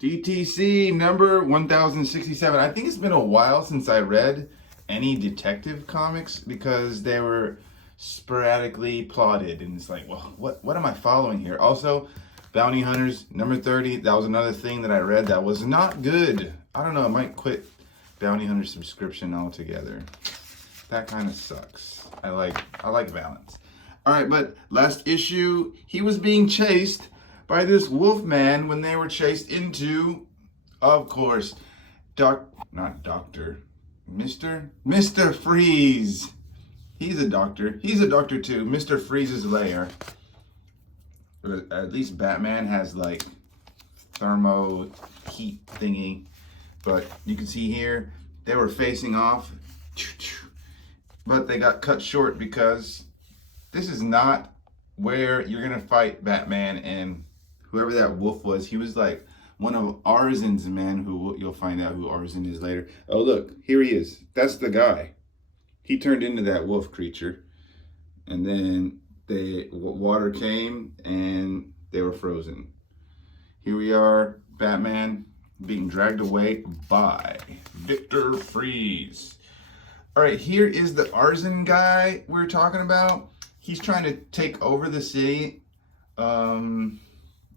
DTC number 1067. I think it's been a while since I read any detective comics because they were sporadically plotted, and it's like, well, what am I following here? Also, Bounty Hunters number 30. That was another thing that I read that was not good. I don't know. I might quit Bounty Hunter subscription altogether. That kind of sucks. I like balance. All right, but last issue, he was being chased by this wolf man when they were chased into, of course, Mr. Freeze. He's a doctor. He's a doctor too. Mr. Freeze's lair. But at least Batman has like thermo heat thingy. But you can see here, they were facing off. But they got cut short because this is not where you're gonna fight Batman and whoever that wolf was. He was like one of Arzen's men, who you'll find out who Arzen is later. Oh look, here he is. That's the guy. He turned into that wolf creature, and then water came and they were frozen. Here we are, Batman being dragged away by Victor Freeze. All right, here is the Arzen guy we were talking about. He's trying to take over the city. This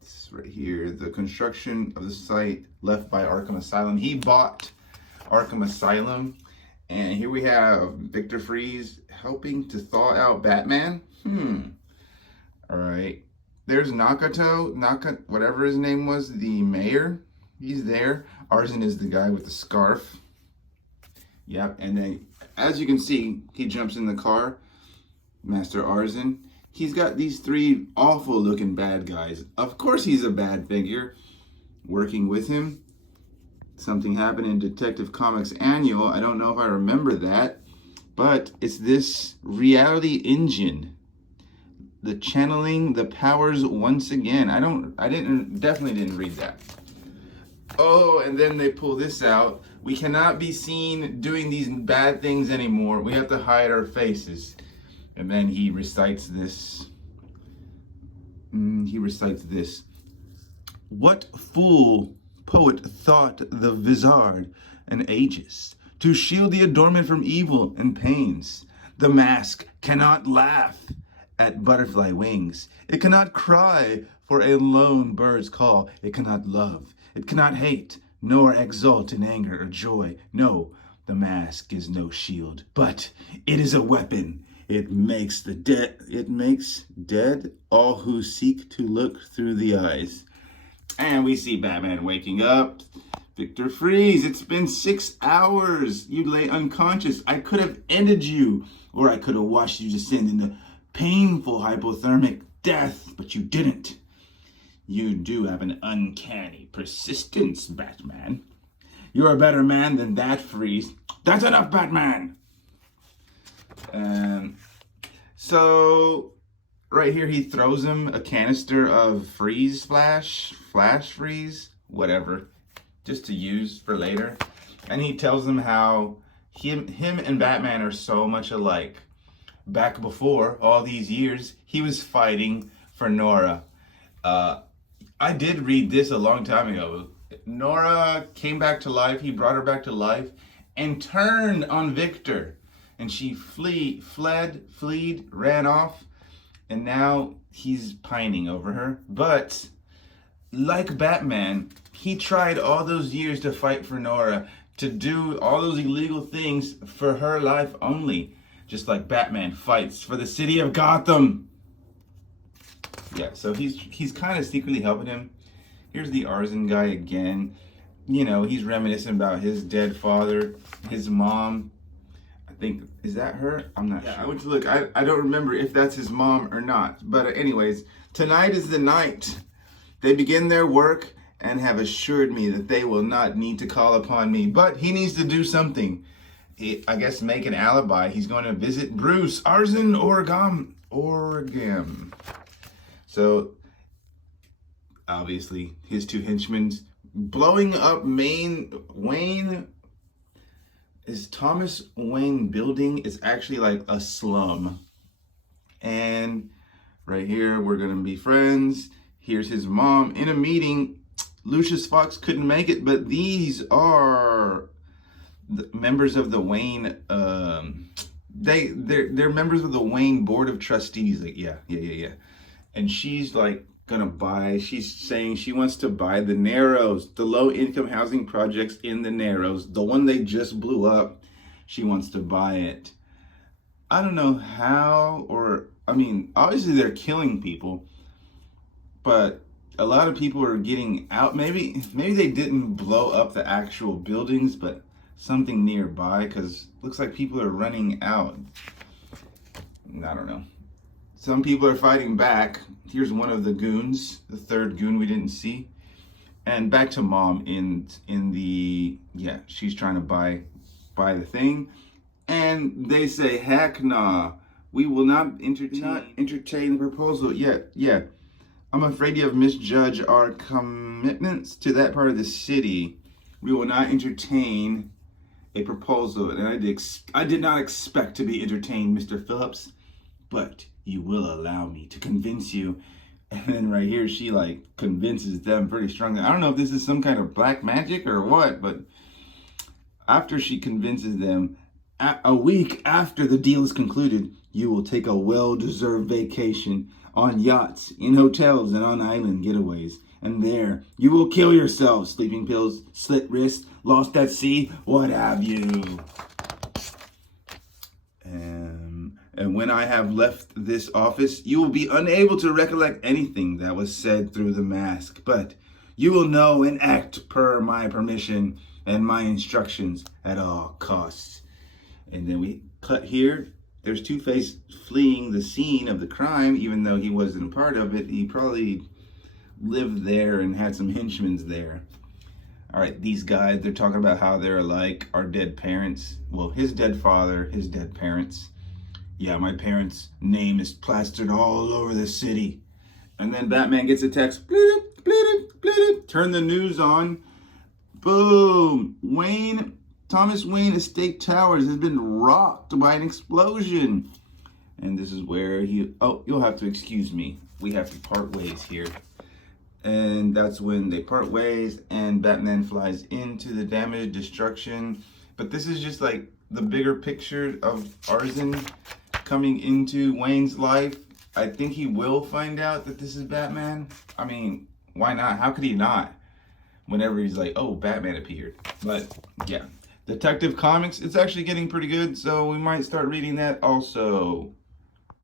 is right here, the construction of the site left by Arkham Asylum. He bought Arkham Asylum, and here we have Victor Freeze helping to thaw out Batman. All right, there's Nakato, whatever his name was, the mayor. He's there. Arzen is the guy with the scarf. Yep, and then as you can see, he jumps in the car. Master Arzen. He's got these three awful looking bad guys. Of course he's a bad figure working with him. Something happened in Detective Comics Annual. I don't know if I remember that, but it's this reality engine. The channeling the powers once again. Definitely didn't read that. Oh, and then they pull this out. We cannot be seen doing these bad things anymore. We have to hide our faces. And then he recites this. What fool poet thought the vizard an aegis to shield the adornment from evil and pains? The mask cannot laugh at butterfly wings. It cannot cry for a lone bird's call. It cannot love. It cannot hate, nor exult in anger or joy. No, the mask is no shield, but it is a weapon. It makes dead all who seek to look through the eyes. And we see Batman waking up. Victor Freeze, it's been 6 hours. You lay unconscious. I could have ended you, or I could have watched you descend into painful hypothermic death, but you didn't. You do have an uncanny persistence, Batman. You're a better man than that, Freeze. That's enough, Batman! So right here, he throws him a canister of flash freeze, whatever, just to use for later. And he tells them how him and Batman are so much alike. Back before all these years, he was fighting for Nora. I did read this a long time ago. Nora came back to life. He brought her back to life and turned on Victor. And she ran off, and now he's pining over her. But like Batman, he tried all those years to fight for Nora, to do all those illegal things for her life only, just like Batman fights for the city of Gotham. Yeah, so he's kind of secretly helping him. Here's the Arzen guy again. You know, he's reminiscing about his dead father, his mom. I think, is that her? I'm not sure. I went to look. I don't remember if that's his mom or not. But anyways, tonight is the night. They begin their work and have assured me that they will not need to call upon me. But he needs to do something. I guess make an alibi. He's going to visit Bruce, Arzen, Oregon. So, obviously, his two henchmen blowing up Wayne. Is Thomas Wayne building is actually like a slum. And right here, we're going to be friends. Here's his mom in a meeting. Lucius Fox couldn't make it, but these are the members of the Wayne. They're members of the Wayne Board of Trustees. Like, yeah. And she's like gonna buy. She's saying she wants to buy the Narrows, the low income housing projects in the Narrows, the one they just blew up. She wants to buy it. I don't know how, or I mean, obviously they're killing people, but a lot of people are getting out. Maybe they didn't blow up the actual buildings, but something nearby, because looks like people are running out. I don't know. Some people are fighting back. Here's one of the goons, the third goon we didn't see. And back to mom in the, yeah, she's trying to buy the thing. And they say, heck nah, we will not entertain the proposal yet. Yeah, I'm afraid you have misjudged our commitments to that part of the city. We will not entertain a proposal. And I did not expect to be entertained, Mr. Phillips, but you will allow me to convince you. And then right here, she like convinces them pretty strongly. I don't know if this is some kind of black magic or what, but after she convinces them, a week after the deal is concluded, you will take a well-deserved vacation on yachts, in hotels, and on island getaways. And there, you will kill yourself. Sleeping pills, slit wrists, lost at sea, what have you. And when I have left this office, you will be unable to recollect anything that was said through the mask. But you will know and act per my permission and my instructions at all costs. And then we cut here. There's Two-Face fleeing the scene of the crime, even though he wasn't a part of it. He probably lived there and had some henchmen there. All right, these guys, they're talking about how they're like our dead parents. Well, his dead father, his dead parents. Yeah, my parents' name is plastered all over the city. And then Batman gets a text. Bloop, bloop, bloop, turn the news on. Boom. Thomas Wayne Estate Towers has been rocked by an explosion. And this is where you'll have to excuse me. We have to part ways here. And that's when they part ways and Batman flies into the damage, destruction. But this is just like the bigger picture of arson coming into Wayne's life. I think he will find out that this is Batman. I mean, why not? How could he not? Whenever he's like, oh, Batman appeared. But yeah. Detective Comics, it's actually getting pretty good, so we might start reading that also.